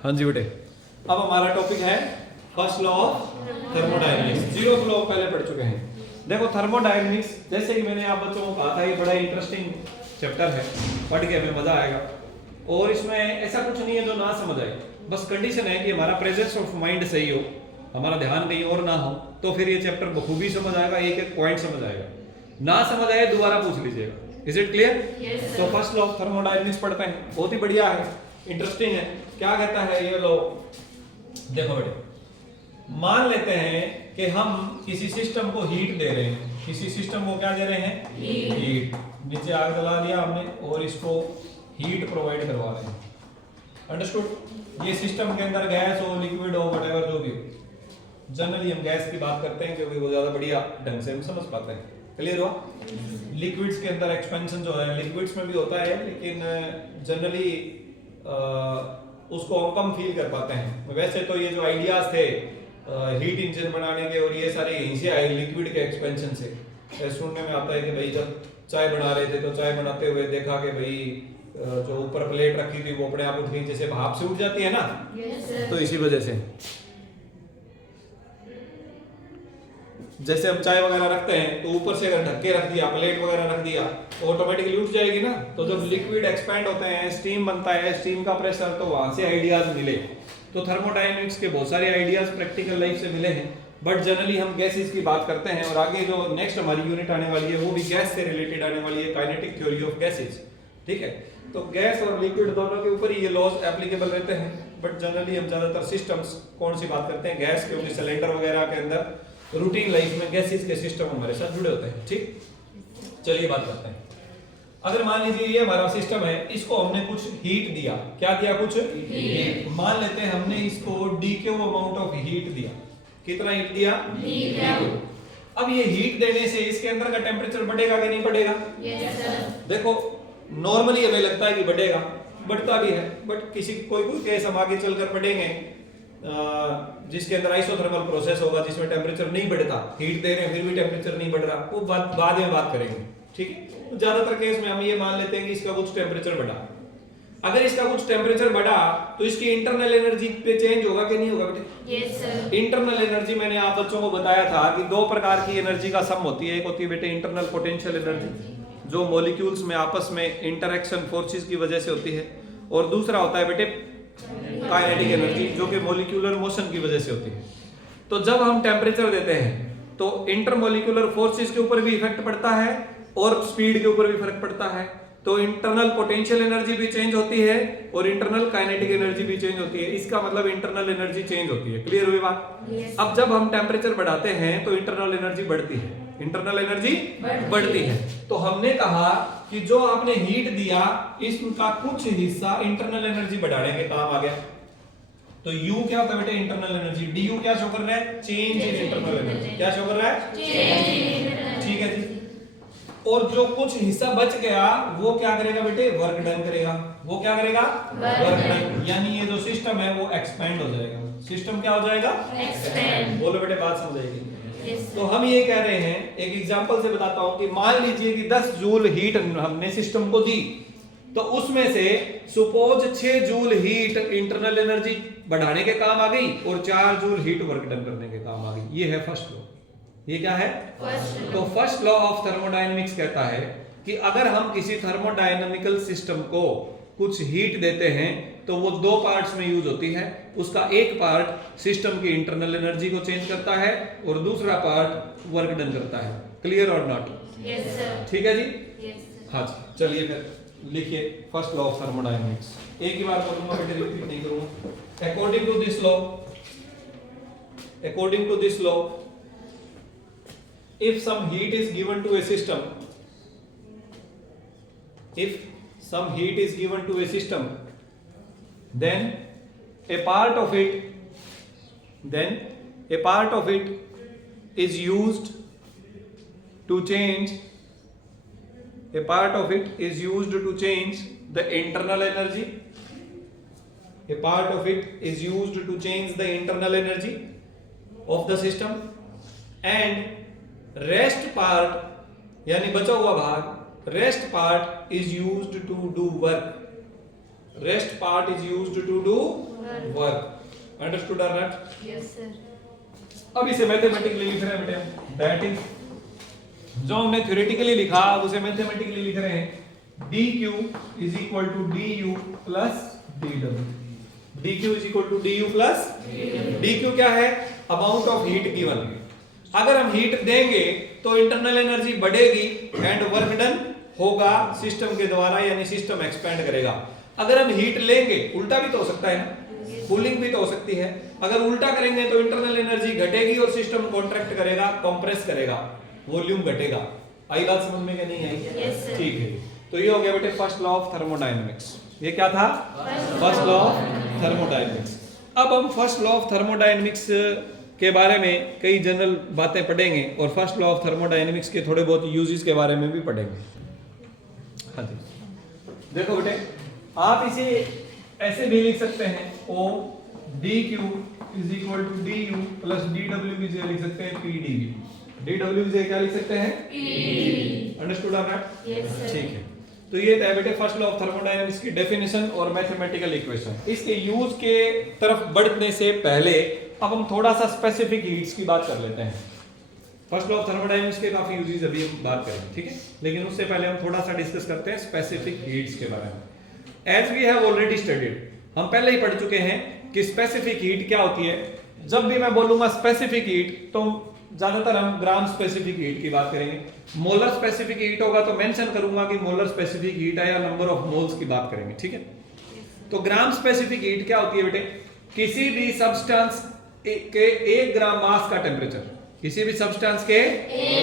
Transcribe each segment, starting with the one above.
हाँ जी बेटे, अब हमारा टॉपिक है first law of thermodynamics. Zero law पहले पढ़ चुके हैं। देखो थर्मोडायनेमिक्स, जैसे कि मैंने आप बच्चों को कहा था, ये बड़ा इंटरेस्टिंग चैप्टर है, पढ़ के हमें मजा आएगा। और इसमें ऐसा कुछ नहीं है जो ना समझ आए, बस कंडीशन है कि हमारा प्रेजेंस ऑफ माइंड सही हो, हमारा ध्यान कहीं और ना हो, तो फिर ये चैप्टर बखूबी समझ आएगा, एक एक पॉइंट समझ आएगा। ना समझ आए दोबारा पूछ लीजिएगा। Is it clear? तो फर्स्ट लॉ ऑफ थर्मोडायनेमिक्स पढ़ते हैं, बहुत ही बढ़िया है, इंटरेस्टिंग है। क्या कहता है ये लॉ? देखो बेटे, मान लेते हैं कि हम किसी सिस्टम को हीट दे रहे हैं। किसी सिस्टम को क्या दे रहे हैं? हीट। नीचे आग जला दिया हमने और इसको हीट प्रोवाइड करवा रहे हैं। अंडरस्टूड? ये सिस्टम के अंदर गैस हो, लिक्विड हो, व्हाटएवर जो भी हो, जनरली हम गैस की बात करते हैं क्योंकि वो ज्यादा बढ़िया ढंग से हम समझ पाते हैं। क्लियर हुआ? लिक्विड्स के अंदर एक्सपेंशन जो है लिक्विड्स में भी होता है, लेकिन जनरली उसको हम कम फील कर पाते हैं। वैसे तो ये जो आइडियाज थे हीट इंजन बनाने के और ये सारे यहीं से आए, लिक्विड के एक्सपेंशन से। सुनने में आता है कि भाई जब चाय बना रहे थे तो चाय बनाते हुए देखा कि भाई जो ऊपर प्लेट रखी थी वो अपने आप उठ गई, जैसे भाप से उठ जाती है ना। तो इसी वजह से जैसे हम चाय वगैरह रखते हैं तो ऊपर से अगर ढक के रख दिया, प्लेट वगैरह रख दिया, तो ऑटोमेटिकली उठ जाएगी ना। तो जब लिक्विड एक्सपैंड होते हैं, स्टीम बनता है, स्टीम का प्रेशर, तो वहां से आइडियाज मिले। तो थर्मोडायनेमिक्स के बहुत सारे आइडियाज प्रैक्टिकल लाइफ से मिले हैं, बट जनरली हम गैसेस की बात करते हैं। और आगे जो नेक्स्ट हमारी यूनिट आने वाली है वो भी गैस से रिलेटेड आने वाली है, काइनेटिक थ्योरी ऑफ गैसेस। ठीक है, तो गैस और लिक्विड दोनों के ऊपर ही ये लॉज एप्लीकेबल रहते हैं, बट जनरली हम ज्यादातर सिस्टम्स कौन सी बात करते हैं? गैस, क्योंकि सिलेंडर वगैरह के अंदर रूटीन लाइफ में गैसेस के सिस्टम हमारे साथ जुड़े होते हैं। ठीक, चलिए बात करते हैं। अगर मान लीजिए ये हमारा सिस्टम है, इसको हमने कुछ हीट दिया। क्या दिया? कुछ हीट। मान लेते हैं हमने इसको DQ अमाउंट ऑफ हीट दिया। कितना हीट दिया? DQ। अब ये हीट देने से इसके अंदर का टेम्परेचर बढ़ेगा कि नहीं बढ़ेगा? Yes sir. देखो नॉर्मली हमें लगता है कि बढ़ेगा, बढ़ता भी है, बट किसी कोई केस हम आगे चलकर पढ़ेंगे जिसके अंदर आइसोथर्मल प्रोसेस होगा, जिसमें टेम्परेचर नहीं बढ़ता, हीट दे रहे हैं फिर भी टेम्परेचर नहीं बढ़ रहा, वो बाद में बात करेंगे। ठीक है, ज्यादातर केस में हम ये मान लेते हैं कि इसका कुछ टेम्परेचर बढ़ा। अगर इसका कुछ टेम्परेचर बढ़ा तो इसकी इंटरनल एनर्जी पे चेंज होगा कि नहीं होगा बेटे? Yes sir. इंटरनल एनर्जी मैंने आप बच्चों को बताया था कि दो प्रकार की एनर्जी का सम होती है। एक होती है बेटे इंटरनल पोटेंशियल एनर्जी, जो मॉलिक्यूल्स में आपस में इंटरेक्शन फोर्सेस की वजह से होती है, और दूसरा होता है बेटे काइनेटिक एनर्जी, जो कि मॉलिक्यूलर मोशन की वजह से होती है। तो जब हम टेम्परेचर देते हैं तो इंटरमॉलिक्यूलर फोर्सेस के ऊपर भी इफेक्ट पड़ता है और स्पीड के ऊपर भी फर्क पड़ता है। तो इंटरनल पोटेंशियल एनर्जी भी चेंज होती है और इंटरनल काइनेटिक एनर्जी भी चेंज होती है। इसका मतलब इंटरनल एनर्जी चेंज होती है। क्लियर हुई बात? अब जब हम टेम्परेचर बढ़ाते हैं तो इंटरनल एनर्जी बढ़ती है, इंटरनल एनर्जी बढ़ती है। तो हमने कहा कि जो आपने हीट दिया इसका कुछ हिस्सा इंटरनल एनर्जी बढ़ाने के काम आ गया। तो U क्या होता है बेटे? Internal energy. DU क्या शो कर रहा है? Change in internal energy. क्या शो कर रहा है? Change in. ठीक है जी। और जो कुछ हिस्सा बच गया वो क्या करेगा बेटे? वर्क डन करेगा। वो क्या करेगा? Work done. यानी ये जो सिस्टम है वो एक्सपेंड हो जाएगा। सिस्टम क्या हो जाएगा? एक्सपेंड। बोलो बेटे, बात समझ आएगी? तो हम ये कह रहे हैं, एक एग्जांपल से बताता हूं कि मान लीजिए कि 10 जूल हीट हमने सिस्टम को दी, तो उसमें से suppose 6 joule heat internal energy बढ़ाने के काम आ गई और 4 जूल हीट वर्क डन करने के काम आ गई। ये है फर्स्ट लॉ। ये क्या है? तो फर्स्ट लॉ ऑफ थर्मोडायनेमिक्स कहता है कि अगर हम किसी थर्मोडायनामिकल सिस्टम को कुछ हीट देते हैं तो वो दो पार्ट्स में यूज होती है। उसका एक पार्ट सिस्टम की इंटरनल एनर्जी को चेंज करता है और दूसरा पार्ट वर्क डन करता है। क्लियर और नॉट? Yes sir. ठीक है जी? यस। हाँ जी, चलिए फिर लिखिए फर्स्ट लॉ ऑफ थर्मोडायनेमिक्स। एक ही बार बोलूंगा बेटे, रिपीट नहीं करूंगा। According to this law, if some heat is given to a system, then a part of it is used to change the internal energy. A part of it is used to change the internal energy of the system, and rest part यानी बचा हुआ भाग, rest part is used to do work. Rest part is used to do work. Understood or not? Yes sir. अब इसे mathematically लिख रहे हैं बेटे, दैट इज जो हमने थ्योरेटिकली लिखा अब उसे मैथमेटिकली लिख रहे हैं, dq is equal to du plus dw। dq is equal to du plus dq क्या है? Amount of heat given. अगर हम हीट देंगे तो इंटरनल एनर्जी बढ़ेगी एंड वर्क डन होगा सिस्टम के द्वारा, यानी सिस्टम एक्सपेंड करेगा। अगर हम हीट लेंगे, उल्टा भी तो हो सकता है ना, कूलिंग भी तो हो सकती है। अगर उल्टा करेंगे तो इंटरनल एनर्जी घटेगी और सिस्टम कॉन्ट्रैक्ट करेगा, कंप्रेस करेगा, वॉल्यूम घटेगा। आई बात समझ में क्या नहीं आई? Yes, sir. ठीक है, तो ये हो गया बेटे फर्स्ट लॉ ऑफ थर्मोडायनेमिक्स। ये क्या था? First law of thermodynamics. अब हम फर्स्ट लॉ ऑफ थर्मोडायनेमिक्स के बारे में कई जनरल बातें पढ़ेंगे और फर्स्ट लॉ ऑफ थर्मोडायनेमिक्स के थोड़े बहुत यूजेस के बारे में भी पढ़ेंगे। हाँ जी, देखो बेटे, आप इसे ऐसे भी लिख सकते हैं, O dq is equal to du plus dw की जगह लिख सकते हैं pdv। dw की जगह क्या लिख सकते हैं? pdv। Understood or not? Yes sir. ठीक है, तो ये था बेटे फर्स्ट लॉ ऑफ थर्मोडायनेमिक्स की डेफिनेशन और मैथमेटिकल इक्वेशन। इसके यूज के तरफ बढ़ने से पहले अब हम थोड़ा सा स्पेसिफिक हीट्स की बात कर लेते हैं। फर्स्ट लॉ ऑफ थर्मोडायनेमिक्स के काफी यूजेस अभी हम बात करेंगे, ठीक है, लेकिन उससे पहले हम थोड़ा सा डिस्कस करते हैं स्पेसिफिक हीट्स के बारे में। As we have already studied, हम पहले ही पढ़ चुके हैं कि स्पेसिफिक हीट क्या होती है। जब भी मैं बोलूंगा स्पेसिफिक हीट तो ज्यादातर हम ग्राम स्पेसिफिक हीट की बात करेंगे। मोलर स्पेसिफिक हीट होगा तो मेंशन करूंगा कि मोलर स्पेसिफिक हीट है, या नंबर ऑफ मोल्स की बात करेंगे, ठीक है। तो ग्राम स्पेसिफिक हीट क्या होती है बेटे? किसी भी सब्सटेंस के 1 ग्राम मास का टेम्परेचर, किसी भी सब्सटेंस के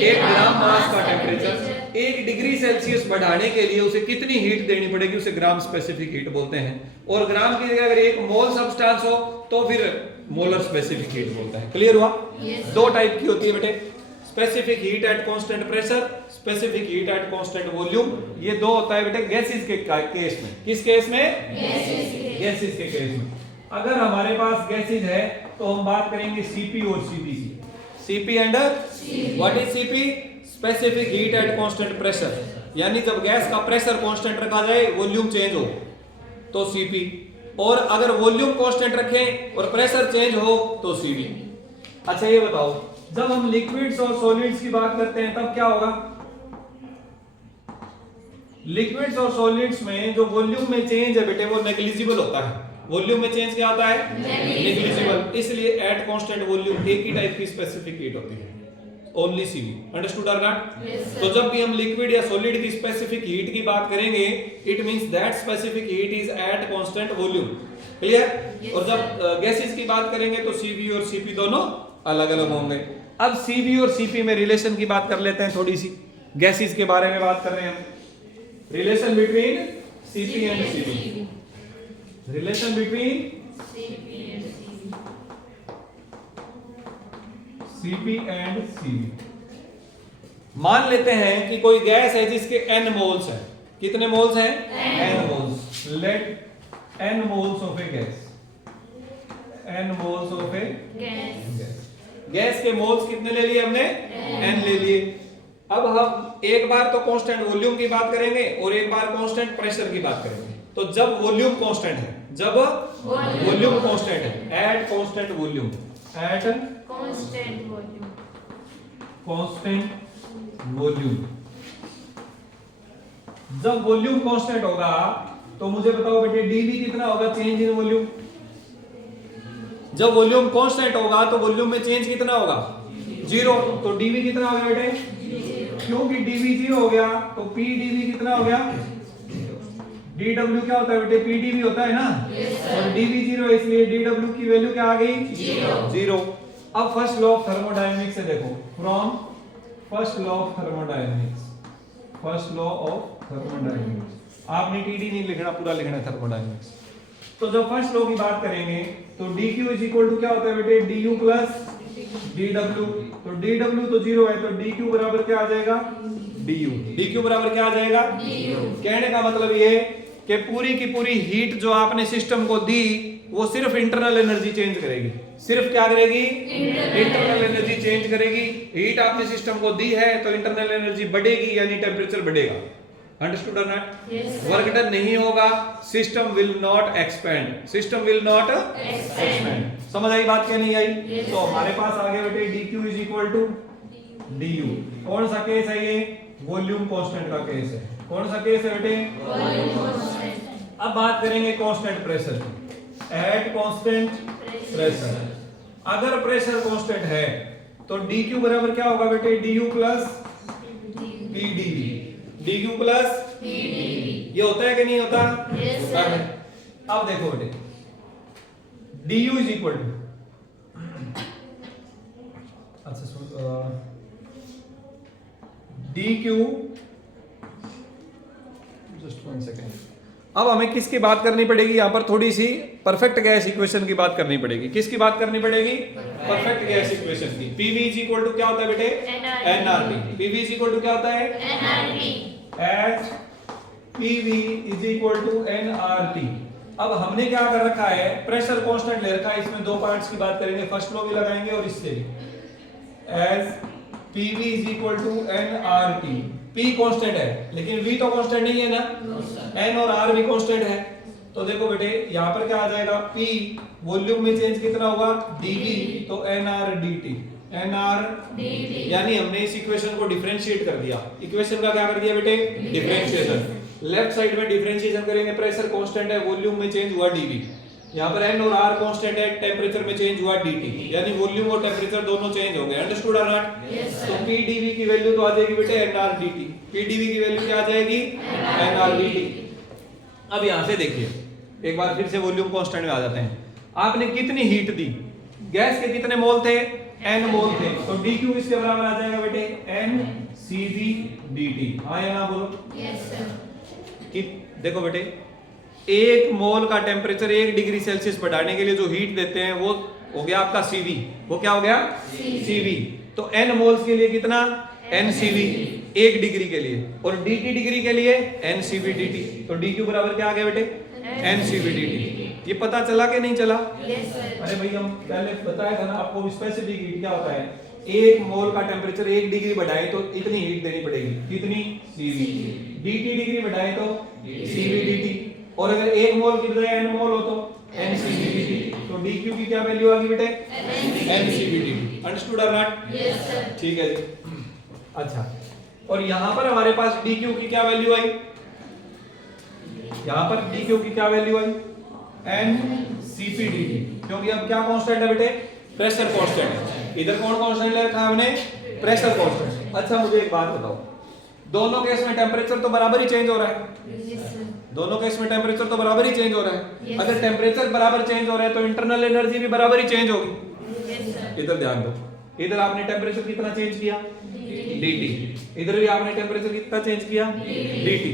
1 ग्राम मास का टेम्परेचर 1 डिग्री सेल्सियस बढ़ाने के लिए उसे कितनी हीट देनी पड़ेगी, उसे ग्राम स्पेसिफिक हीट बोलते हैं। और ग्राम की जगह अगर 1 मोल सब्सटेंस हो तो फिर मोलर स्पेसिफिक हीट बोलते हैं। क्लियर हुआ? दो टाइप की होती है बेटे, specific heat at constant pressure, specific heat at constant volume. ये दो होता है बेटे गैसेस के केस में। किस केस में? गैसेस के केस में। अगर हमारे पास गैसेस है तो हम बात करेंगे सीपी और सीपी की। CP and what is CP? Specific heat at constant pressure, यानी जब गैस का प्रेशर कांस्टेंट रखा जाए, वॉल्यूम चेंज हो तो सीपी, और अगर वॉल्यूम कांस्टेंट रखें और प्रेशर चेंज हो तो सीवी। अच्छा ये बताओ, जब हम लिक्विड्स और सॉलिड्स की बात करते हैं तब क्या होगा? लिक्विड्स और सॉलिड्स में जो वॉल्यूम में चेंज है बेटे वो नेग्लिजिबल होता है। वॉल्यूम में चेंज क्या आता है? नेग्लिजिबल। इसलिए एट कांस्टेंट वॉल्यूम एक ही टाइप की स्पेसिफिक हीट होती है, only CV. Understood or not? तो जब भी हम लिक्विड या सॉलिड की स्पेसिफिक हीट की बात करेंगे, it means that specific heat is eight constant volume. Clear? और जब गैसेस की बात करेंगे तो सीवी और सीपी दोनों अलग अलग होंगे। अब सीवी और सीपी में रिलेशन की बात कर लेते हैं थोड़ी सी। गैसेस के बारे में बात कर रहे हैं हम, relation between CP and CV. Relation between CP and CV. मान लेते हैं कि कोई गैस है जिसके n मोल्स हैं। कितने मोल्स हैं? n moles. Let n moles of a gas, n moles of a gas के मोल्स कितने ले लिए हमने? n ले लिए। अब हम एक बार तो कांस्टेंट वॉल्यूम की बात करेंगे और एक बार कांस्टेंट प्रेशर की बात करेंगे। तो जब वॉल्यूम कांस्टेंट है, जब वॉल्यूम कांस्टेंट है, eight constant volume, eight constant volume, constant volume, जब वॉल्यूम कांस्टेंट होगा तो मुझे बताओ बेटे डीवी कितना होगा? Change in volume. जब वॉल्यूम कांस्टेंट होगा तो वॉल्यूम में चेंज कितना होगा? 0। तो डीवी कितना हो गया बेटे? क्योंकि डीवी 0 हो गया तो पी डीवी कितना हो गया? डीडब्ल्यू क्या होता है बेटे? पीडीवी होता है ना। और डीवी 0 इसलिए डीडब्ल्यू की वैल्यू क्या आ गई? 0। अब फर्स्ट लॉ ऑफ थर्मोडायनेमिक्स से देखो, from first law of thermodynamics, first law of thermodynamics, आपने टीडी नहीं लिखना, पूरा लिखना है थर्मोडायनेमिक्स। तो जब फर्स्ट लॉ की बात करेंगे तो dq इज इक्वल टू क्या होता है बेटे? du plus dw। तो dw तो 0 है तो dq बराबर क्या आ जाएगा? du। dq बराबर क्या आ जाएगा? du। कहने का मतलब ये कि पूरी की पूरी हीट जो आपने सिस्टम को दी वो सिर्फ इंटरनल एनर्जी चेंज करेगी। सिर्फ क्या करेगी? इंटरनल एनर्जी चेंज करेगी। हीट आपने सिस्टम को दी है तो इंटरनल एनर्जी बढ़ेगी, यानी टेम्परेचर बढ़ेगा। Understood or not? Yes, sir. Work done नहीं होगा, system will not expand, system will not expand. समझ आई बात क्या नहीं आई? Yes, तो sir. हमारे पास आ गया बेटे dq is equal to du। कौन सा केस है ये? वॉल्यूम कांस्टेंट का केस है। कौन सा केस है बेटे? Volume constant. अब बात करेंगे कांस्टेंट प्रेशर की। एट कांस्टेंट प्रेशर, अगर प्रेशर कांस्टेंट है तो dq बराबर क्या होगा बेटे? du plus pdv। dq plus PDV. ये होता है कि नहीं होता? Yes, sir. अब देखो बेटे, du इज इक्वल टू, अच्छा सुन, dq, जस्ट 1 सेकेंड। अब हमें किसकी बात करनी पड़ेगी यहाँ पर? थोड़ी सी परफेक्ट गैस इक्वेशन की बात करनी पड़ेगी। किसकी बात करनी पड़ेगी? परफेक्ट गैस इक्वेशन की। पीवी इज इक्वल टू क्या होता है बेटे? NRT. PV is equal to क्या होता है? NRT. H PV is equal to NRT. अब हमने क्या कर रखा है? प्रेशर कांस्टेंट ले रखा है। इसमें दो पार्ट्स की बात करेंगे, फर्स्ट लो भी लगाएंगे और इससे भी। As PV is equal to NRT. P constant है लेकिन वी तो कांस्टेंट नहीं है ना, एन और आर भी कांस्टेंट है। तो देखो बेटे यहाँ पर क्या आ जाएगा? पी वॉल्यूम में चेंज कितना होगा? डीवी, तो एनआर डीटी। NR DT. यानी हमने इस इक्वेशन को डिफरेंशिएट कर दिया। इक्वेशन का क्या कर दिया बेटे? डिफरेंशिएशन। लेफ्ट साइड में डिफरेंशिएशन करेंगे, प्रेशर कांस्टेंट है, वॉल्यूम में चेंज हुआ डीवी। यहाँ पर एन और आर कांस्टेंट है, टेम्परेचर में चेंज हुआ डीटी, यानी वॉल्यूम और टेम्परेचर दोनों चेंज हो गए। Understood or not? Yes, sir. तो पीडीवी की वैल्यू तो आ जाएगी बेटे एनआर डीटी। पीडीवी की वैल्यू क्या आ जाएगी? NR dT. अब यहाँ से देखिए, एक बार फिर से वॉल्यूम कांस्टेंट में आ जाते हैं। आपने कितनी हीट दी? गैस के कितने मोल थे? n मोल थे। तो dq इसके बराबर आ जाएगा बेटे n cv dt। हाँ या ना बोलो? Yes, sir. कि देखो बेटे, एक मोल का टेम्परेचर 1 डिग्री सेल्सियस बढ़ाने के लिए जो हीट देते हैं वो हो गया आपका CV। वो क्या हो गया? CV। तो n मोल्स के लिए कितना? NCV 1 डिग्री के लिए, और dt डिग्री के लिए NCV dt। तो dq बराबर क्या आ गया बेटे? NCV dt। ये पता चला कि नहीं चला? Yes, sir. अरे भाई हम पहले बताया था ना आपको, स्पेसिफिक हीट क्या होता है? एक मोल का टेम्परेचर 1 डिग्री बढ़ाए तो इतनी हीट देनी पड़ेगी। कितनी? CV। dt डिग्री बढ़ाए तो CV dt, और अगर एक मोल की बजाय n मोल हो तो NCV dt। तो dq की क्या वैल्यू आ गई बेटे? NCV dt। Understood or not? Yes, sir. ठीक है जी। अच्छा, और यहाँ पर हमारे पास dq की क्या वैल्यू आई? यहाँ पर dq की क्या वैल्यू आई? NCP dt, क्योंकि अब क्या कांस्टेंट है बेटे? प्रेशर कांस्टेंट है। इधर कौन कांस्टेंट ले रखा है हमने? Pressure constant. अच्छा मुझे एक बात बताओ, दोनों केस में टेम्परेचर तो बराबर ही चेंज हो रहा है। Yes, sir. दोनों केस में टेम्परेचर तो बराबर ही चेंज हो रहा है। Yes. अगर टेम्परेचर बराबर चेंज हो रहा है तो इंटरनल एनर्जी भी बराबर ही चेंज होगी। Yes, sir. इधर ध्यान दो, इधर आपने टेम्परेचर कितना चेंज किया? dt। इधर भी आपने टेम्परेचर कितना चेंज किया? dt।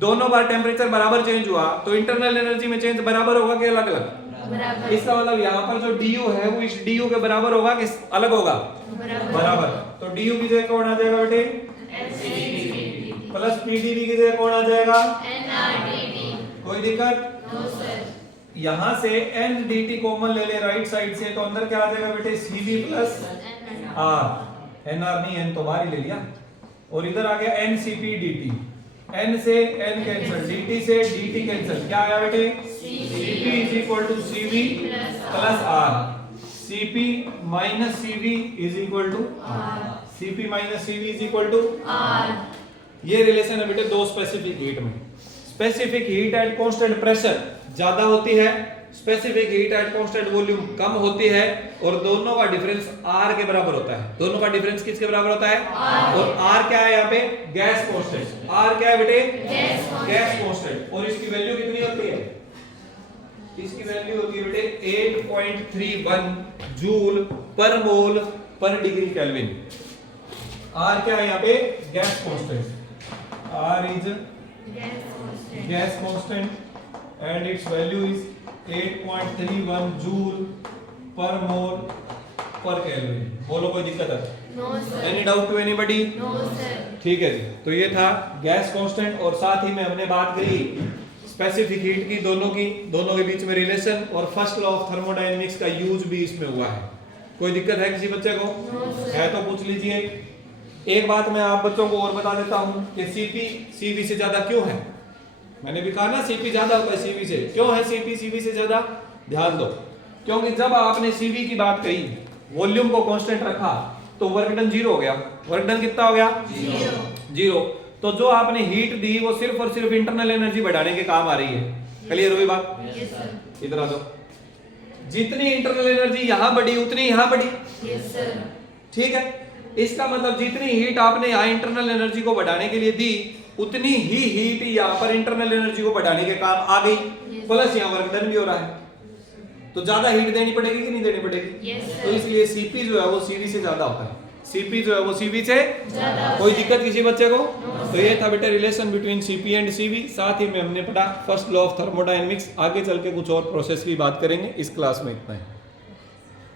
दोनों बार टेम्परेचर बराबर चेंज हुआ तो इंटरनल एनर्जी में चेंज बराबर होगा कि अलग अलग? बराबर. इसका मतलब यहाँ पर जो du है वो इस du के बराबर होगा कि अलग होगा? बराबर। तो du की जगह कौन आ जाएगा बेटे? NCV. प्लस pdv की जगह कौन आ जाएगा? NRTD. कोई दिक्कत? No, sir. यहाँ से n dt कॉमन ले ले राइट साइड से, तो अंदर क्या आ जाएगा बेटे? cv plus r। nr नहीं, n तो बाहर ही ले लिया, और इधर आ गया ncp dt। n से n कैंसिल, dt से dt कैंसिल, क्या आया बेटे? cp is equal to cv plus r। cp minus cv is equal to cp minus cv is equal to R. ये रिलेशन है बेटे दो स्पेसिफिक हीट में। Specific heat at constant pressure ज्यादा होती है, specific heat at constant volume कम होती है, और दोनों का डिफरेंस R के बराबर होता है। दोनों का डिफरेंस किसके बराबर होता है? और R क्या है यहाँ पे? Gas constant. R क्या है बेटे? Gas constant. और इसकी वैल्यू कितनी होती है? इसकी वैल्यू होती है बेटे 8.31 जूल पर मोल पर डिग्री केल्विन। R क्या है यहाँ पे? Gas constant. R is gas constant and its value is 8.31 joule per mole per Kelvin। बोलो कोई दिक्कत है? No, sir. Any doubt to anybody? No, sir. ठीक है जी। तो ये था गैस कांस्टेंट, और साथ ही में हमने बात करी स्पेसिफिक हीट की, दोनों के बीच में रिलेशन, और फर्स्ट लॉ ऑफ थर्मोडायनेमिक्स का यूज भी इसमें हुआ है। कोई दिक्कत है किसी बच्चे को? No, sir. है तो पूछ लीजिए। एक बात मैं आप बच्चों को और बता देता हूं कि सीपी सीवी से ज्यादा क्यों है। मैंने भी कहा ना सीपी ज्यादा होता है सीवी से। क्यों है सीपी सीवी से ज्यादा? ध्यान दो, क्योंकि जब आपने सीवी की बात कही, वॉल्यूम को कांस्टेंट रखा, तो वर्क डन 0 हो गया। वर्क डन कितना हो गया? 0। तो जो आपने हीट दी वो सिर्फ और सिर्फ इंटरनल एनर्जी बढ़ाने के काम आ रही है। क्लियर हुई बात? Yes sir. इधर आ जाओ। जितनी इंटरनल एनर्जी यहां बढ़ी उतनी यहां बढ़ी। Yes sir. ठीक है, इसका मतलब जितनी हीट आपने यहाँ इंटरनल एनर्जी को बढ़ाने के लिए दी, उतनी ही हीट यहाँ पर इंटरनल एनर्जी को बढ़ाने के काम आ गई। प्लस यहाँ वर्क डन भी हो रहा है, तो ज्यादा हीट देनी पड़ेगी कि नहीं देनी पड़ेगी? यस तो सर। इसलिए सीपी जो है वो सीवी से ज्यादा होता है। सीपी जो है वो सीवी से ज्यादा। कोई दिक्कत किसी बच्चे को? तो ये था बेटा relation between CP and CV. साथ ही में हमने पढ़ा फर्स्ट लॉ ऑफ थर्मोडायनेमिक्स। आगे चल के कुछ और प्रोसेस की बात करेंगे। इस क्लास में इतना ही।